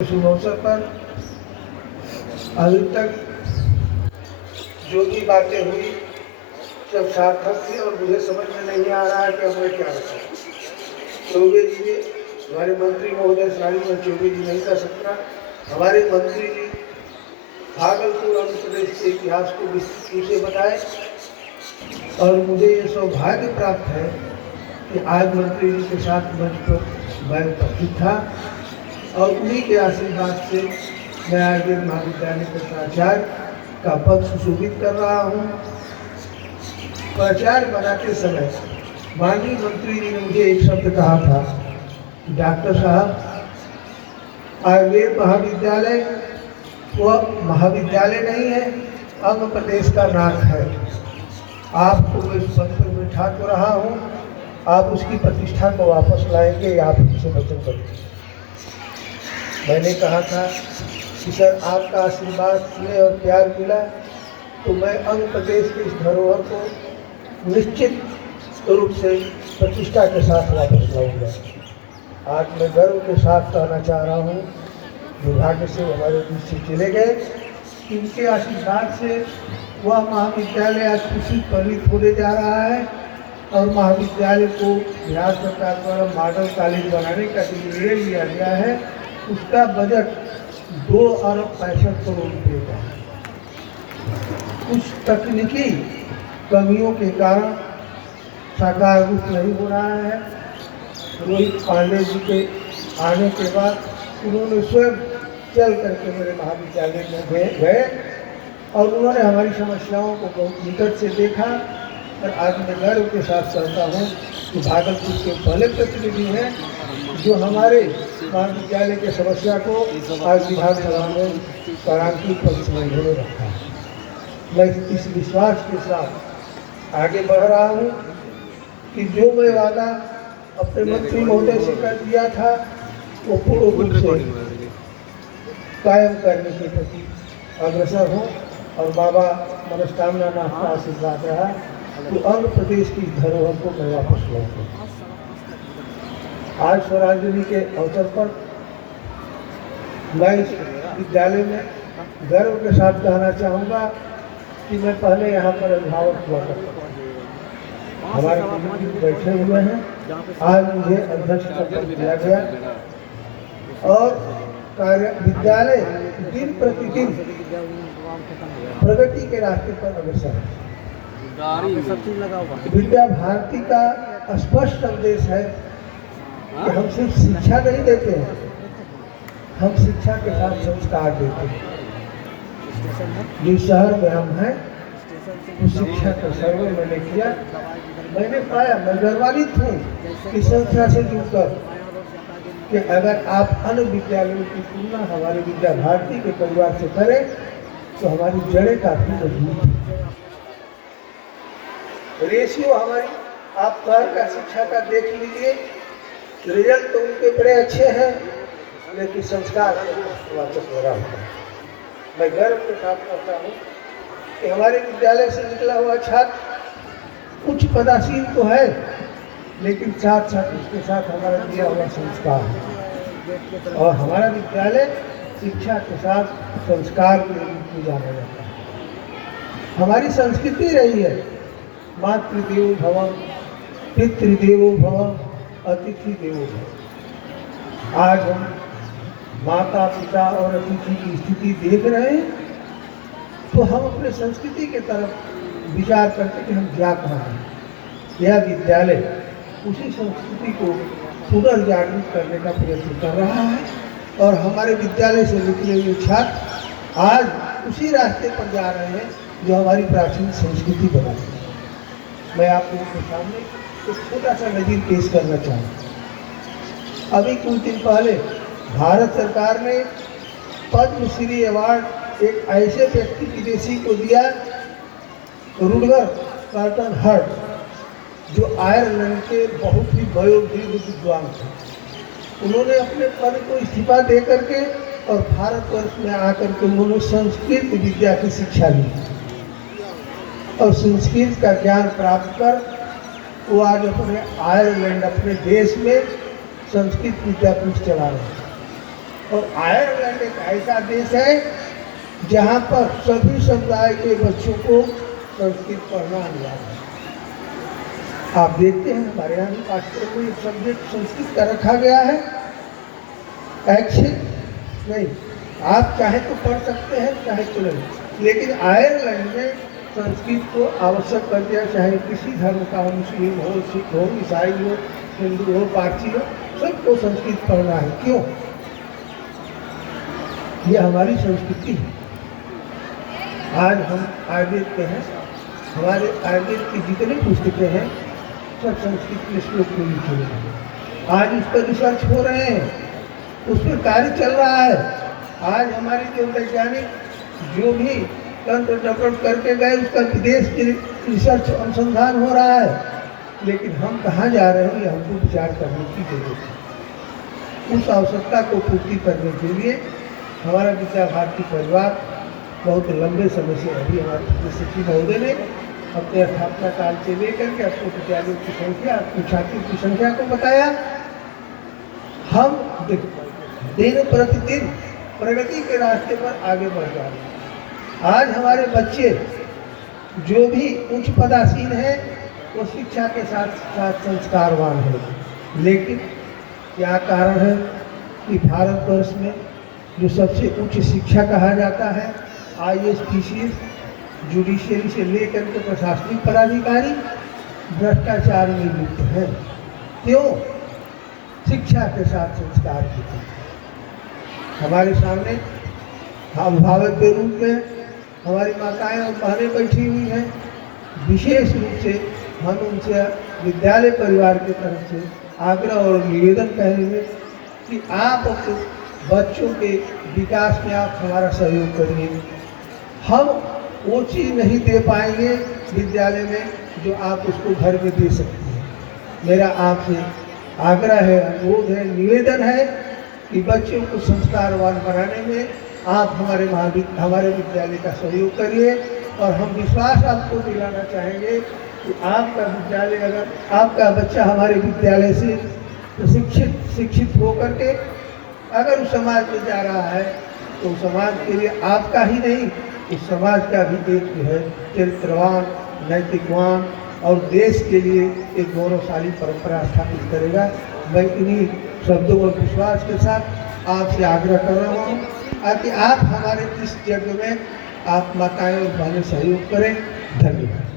शुभ अवसर पर अभी तक जो भी बातें हुई सब सार्थक थी और मुझे समझ में नहीं आ रहा है कि अब मैं क्या बताऊं। चौबे जी ने, हमारे मंत्री महोदय सारी में चौबे जी नहीं कर सकता। हमारे मंत्री जी भागलपुर और उत्तर प्रदेश के इतिहास को विस्तृत रूप से बताए और मुझे ये सौभाग्य प्राप्त है कि आज मंत्री जी के साथ मंच पर मैं उपस्थित था और उन्हीं के आशीर्वाद से मैं आयुर्वेद महाविद्यालय के प्राचार्य का पद सुशोभित कर रहा हूँ। प्राचार्य बनाते समय माननीय मंत्री जी ने मुझे एक शब्द कहा था, डॉक्टर साहब आयुर्वेद महाविद्यालय वह महाविद्यालय नहीं है, अंग प्रदेश का नाक है। आपको मैं इस पद पर बैठा तो रहा हूँ, आप उसकी प्रतिष्ठा को वापस लाएंगे, आप मुझसे वचन करेंगे। मैंने कहा था कि सर आपका आशीर्वाद स्नेह और प्यार मिला तो मैं अंग प्रदेश के इस धरोहर को निश्चित रूप से प्रतिष्ठा के साथ वापस लाऊंगा। आज मैं गर्व के साथ कहना चाह रहा हूँ, दुर्भाग्य से हमारे बीच से चले गए, इनके आशीर्वाद से वह महाविद्यालय आज खुशी परित होने जा रहा है और महाविद्यालय को बिहार सरकार द्वारा मॉडल कॉलेज बनाने का जो निर्णय लिया गया है उसका बजट 2 अरब 65 करोड़ रुपये का है। कुछ तकनीकी कमियों के कारण साकार रूप नहीं हो रहा है। रोहित पांडे जी के आने के बाद उन्होंने स्वयं चल करके मेरे महाविद्यालय में गए और उन्होंने हमारी समस्याओं को बहुत निकट से देखा और आज मैं गर्व के साथ कहता हूँ कि भागलपुर के पहले प्रतिनिधि हैं जो हमारे महाविद्यालय के समस्या को आज विधानसभा में क्रांति पक्ष में उन्होंने रखा है। मैं इस विश्वास के साथ आगे बढ़ रहा हूँ कि जो मैं वादा अपने मंत्री महोदय से कर दिया था वो पूर्ण रूप से कायम करने के प्रति अग्रसर हूँ और बाबा मनोकामना नाथ का आशीर्वाद रहा तो अंग प्रदेश की धरोहर को मैं वापस लाऊंगा। आज स्वराजनी के अवसर पर मैं इस विद्यालय में गर्व के साथ कहना चाहूँगा कि मैं पहले यहाँ पर अभिभावक हुआ करता था। हमारे मंत्री बैठे हुए हैं, आज मुझे अध्यक्ष का पद दिया गया और कार्य विद्यालय दिन प्रतिदिन प्रगति के रास्ते पर अग्रसर है। विद्या भारती का स्पष्ट संदेश है कि हम सिर्फ शिक्षा नहीं देते हैं, हम शिक्षा के साथ संस्कार देते हैं। जिस शहर में हम हैं उस शिक्षा का सर्वे मैंने किया, मैंने पाया, मैं गर्वान्वित हूँ इस संस्था से जुड़कर कि अगर आप अन्य विद्यालयों की तुलना हमारे विद्या भारती के परिवार से करें तो हमारी जड़ें काफी मजबूत हैं। रेशियो हमारी आप घर का शिक्षा का देख लीजिए, रिजल्ट तो उनके बड़े अच्छे हैं लेकिन संस्कार वापस हो रहा होता है। मैं गर्व के साथ कहता हूँ कि हमारे विद्यालय से निकला हुआ छात्र उच्च पदासीन तो है लेकिन साथ साथ उसके साथ हमारा दिया हुआ संस्कार है और हमारा विद्यालय शिक्षा के साथ संस्कार के रूप में जाना जाता है। हमारी संस्कृति रही है मातृदेवो भव, पितृदेवो भव, अतिथि देवो भव। आज हम माता पिता और अतिथि की स्थिति देख रहे हैं तो हम अपने संस्कृति के तरफ विचार करते कि हम क्या कहाँ हैं। यह विद्यालय उसी संस्कृति को पुनर्जागृत करने का प्रयत्न कर रहा है और हमारे विद्यालय से निकले हुए छात्र आज उसी रास्ते पर जा रहे हैं जो हमारी प्राचीन संस्कृति बनाती है। मैं आप लोगों के सामने एक छोटा सा नज़ीर पेश करना चाहूँ। अभी कुछ दिन पहले भारत सरकार ने पद्मश्री अवार्ड एक ऐसे व्यक्ति विदेशी को दिया, रुडगर कार्टन हर्ट, जो आयरलैंड के बहुत ही वयोवृद्ध विद्वान थे। उन्होंने अपने पद को इस्तीफा दे करके और भारतवर्ष में आकर के उन्होंने संस्कृत विद्या की शिक्षा ली और संस्कृत का ज्ञान प्राप्त कर वो आज अपने आयरलैंड अपने देश में संस्कृत विद्यापीठ चला रहे हैं। और आयरलैंड एक ऐसा देश है जहाँ पर सभी समुदाय के बच्चों को संस्कृत पढ़ना अनिवार्य है। आप देखते हैं हमारे यहाँ भी पाठ्यक्रम में एक सब्जेक्ट संस्कृत का रखा गया है। ऐच्छिक नहीं, आप चाहे तो पढ़ सकते हैं, चाहे तो नहीं, लेकिन आयरलैंड में संस्कृत को आवश्यक कर दिया। चाहे किसी धर्म का हो, मुस्लिम हो, सिख हो, ईसाई हो, हिंदू हो, पारसी हो, सबको संस्कृत पढ़ना है। क्यों? ये हमारी संस्कृति है। आज हम आयुर्वेद के हैं, हमारे आयुर्वेद की जितनी पुस्तकें हैं सब संस्कृत में श्लोक में लिखे हुए हैं। आज उस पर रिसर्च हो रहे हैं, उस पर कार्य चल रहा है। आज हमारे जो वैज्ञानिक जो भी तंत्र डेवलप करके गए उसका विदेश की रिसर्च अनुसंधान हो रहा है, लेकिन हम कहाँ जा रहे हैं ये हमको विचार करने की जरूरत है। उस आवश्यकता को पूर्ति करने के लिए हमारा विद्या भारती परिवार बहुत लंबे समय से अभी हमारे सचिव महोदय ने अपने स्थापना काल से लेकर के अपने विद्यालयों की संख्या, अपने छात्रों की संख्या को बताया। हम दिन प्रतिदिन प्रगति के रास्ते पर आगे बढ़ रहे हैं। आज हमारे बच्चे जो भी उच्च पदासीन हैं वो शिक्षा के साथ साथ संस्कारवान हैं, लेकिन क्या कारण है कि भारतवर्ष में जो सबसे उच्च शिक्षा कहा जाता है IAS, PCS, जुडिशियरी से लेकर के प्रशासनिक पदाधिकारी भ्रष्टाचार में लिप्त है। क्यों? शिक्षा के साथ संस्कार की थी। हमारे सामने अभिभावक के रूप में हमारी माताएं और बहनें बैठी हुई हैं। विशेष रूप से हम उनसे विद्यालय परिवार की तरफ से आग्रह और निवेदन करेंगे कि आप बच्चों के विकास में आप हमारा सहयोग करिए। हम वो चीज़ नहीं दे पाएंगे विद्यालय में जो आप उसको घर में दे सकते हैं। मेरा आपसे आग्रह है, अनुरोध है, निवेदन है कि बच्चों को संस्कारवान बनाने में आप हमारे विद्यालय का सहयोग करिए। और हम विश्वास आपको दिलाना चाहेंगे कि आपका विद्यालय, अगर आपका बच्चा हमारे विद्यालय से शिक्षित होकर के अगर उस समाज में जा रहा है तो समाज के लिए आपका ही नहीं, इस समाज का भी एक जो है चरित्रवान, नैतिकवान और देश के लिए एक गौरवशाली परंपरा स्थापित करेगा। मैं इन्हीं शब्दों और विश्वास के साथ आपसे आग्रह कर रहा हूँ ताकि आप हमारे इस यज्ञ में आप माताएं और बहनें सहयोग करें। धन्यवाद।